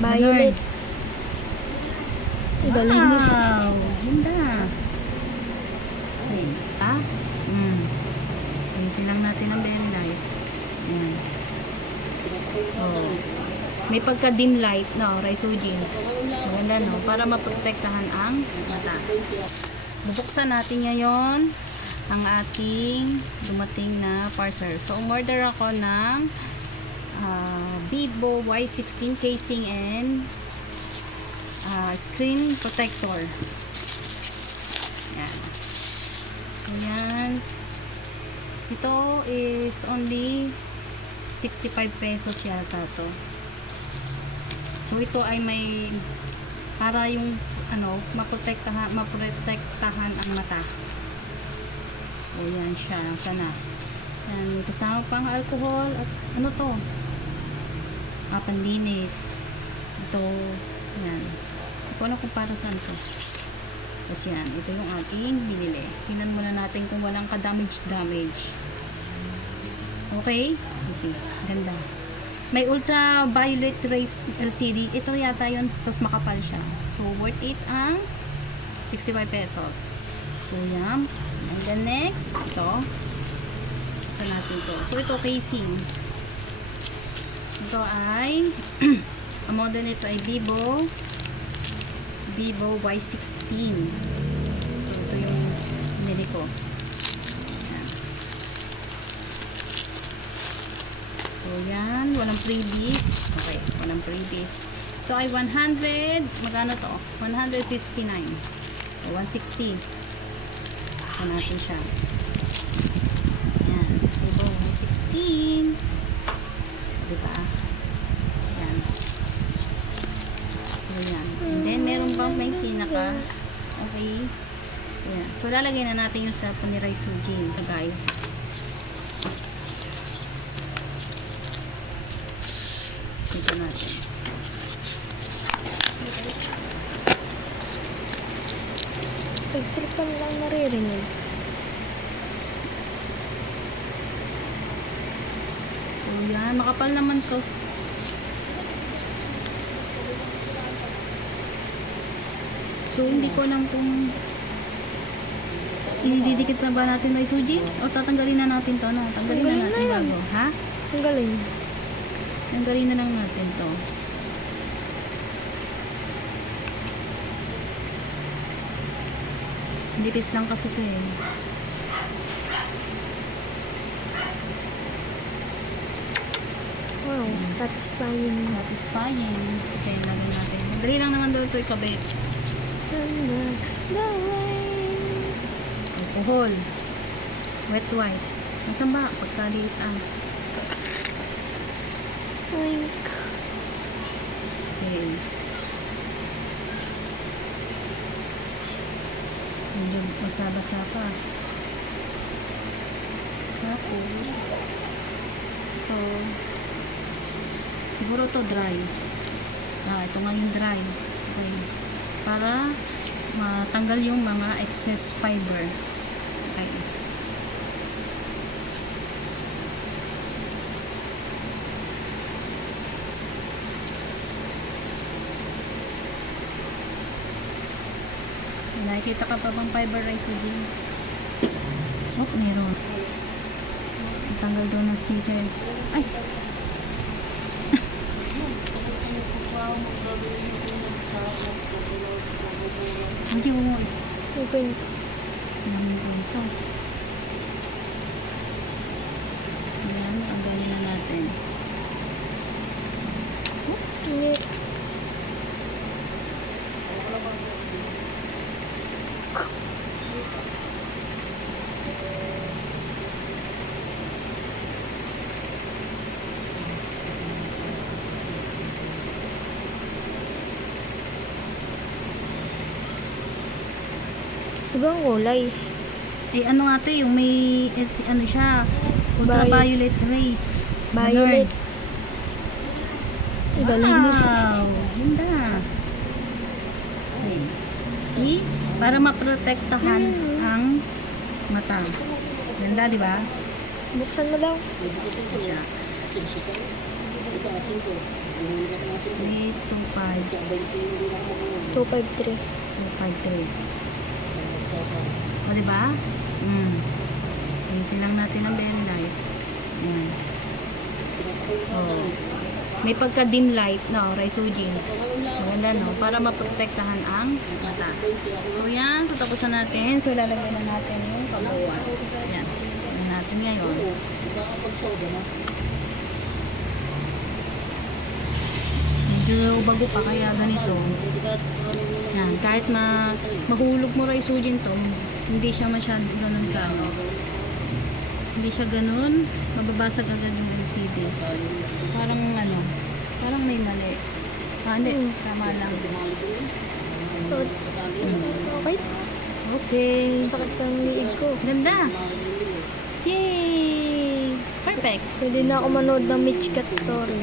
Violet. Galing ni Wow! Ganda. Okay. Ha? Mm. Ayusin lang natin ang very light. Ayan. Oh. May pagka-dim light, no, Raisujin. Maganda, no? Para maprotektahan ang mata. Bubuksan natin ngayon ang ating dumating na parcel. So, umorder ako ng ah, Vivo Y16 casing and ah, screen protector. Yan. So, yan. Ito is only 65 pesos yata to. So, ito ay may para yung ano, maprotektahan, maprotektahan ang mata. So, yan siya. Sana. Yan, kasama pang alcohol at ano to? Ah, panlinis. Ito, yan. Hindi ko kung para saan to. Tapos yan, ito yung ating binili. Tingnan muna natin kung walang ka-damage damage. Okay? See, ganda. May ultraviolet rays LCD. Ito yata yun, tapos makapal siya. So, worth it ang 65 pesos. So, yan. And then next, ito. Isa natin to. So, ito casing. Ito ay, ang model nito ay Vivo Vivo Y16. So, ito yung pinili ko. So, yan. Walang freebies. Okay, walang freebies. Ito ay 100, magkano to? 159. O, 160. Ito natin siya. Yan. Vivo Y16. Diba? Yan. So, yan. And then, meron bang may pinaka? Okay. Yan. So, lalagay na natin yung ni Rice Eugene. Kagay. Dito natin. Electrical lang naririnig. So, yan. Makapal naman to. So, hindi ko lang kung inididikit na ba natin na Suji? O tatanggalin na natin to, no? Tanggalin na Tanggalin na natin yan. bago. Ha? Ang galing. Tanggalin na lang natin to. Nipis lang kasi to eh. Wow, satisfying. Satisfying. Okay, lagyan natin. Madali lang naman daw ito ikabit. Alcohol. Wet wipes. Nasaan ba? Pagkaliit ah. Oink. Okay. Medyo basa-basa pa. Tapos, ito, siguro to dry. Ah, ito nga yung dry. Okay. Para matanggal yung mga excess fiber. Okay. Nakikita ka pa bang fiber Eugene? Oh, meron. Tanggal doon ng sticker. Ay! Hindi mo. Namin ko ito. Ayan, tanggalin na natin. Init. Ibang kulay. Eh, ano nga to yung may, eh, si- ano siya, ultraviolet rays. Violet. Ang galing. Wow! Ganda. Okay. See? Para maprotektahan ang mata. Ganda, di ba? Buksan mo lang. Ito siya. 325 253. 253 o diba? Mm. Ayusin lang natin ang very light. Ayan. Oh. May pagka dim light, no, Rysogene. Maganda, no? Para maprotektahan ang mata. So, yan. So, tapos na natin. So, lalagay na natin yung kabuuan. Yan. Yan natin ngayon. Medyo bago pa kaya ganito. Yan. Kahit ma mahulog mo Rysogene to, hindi siya masyad ganun ka. Hindi siya ganun. Mababasag agad yung LCD. Parang ano, parang may mali. Ah, hindi. Tama lang. So, okay. Okay. Sakit ng liig ko. Ganda. Yay! Perfect. Pwede na ako manood ng Mitch Cat story.